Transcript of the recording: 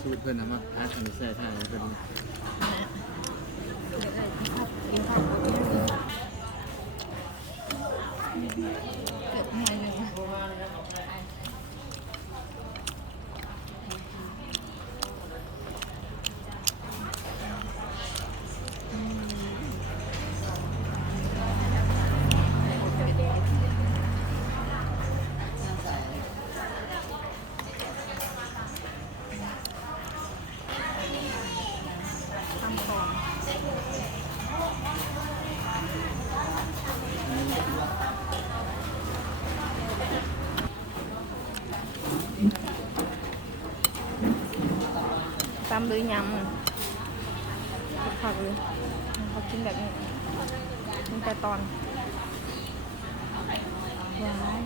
สูตรเพื่อนนะมั้งอาร์ตอันนี้ใส่ท่าเป็น กินข้าวกับเกือบหน่อยหนึ่งทำก่อนตำหรือยำผักเลยเขากินแบบนี้กินแต่ตอนว้าย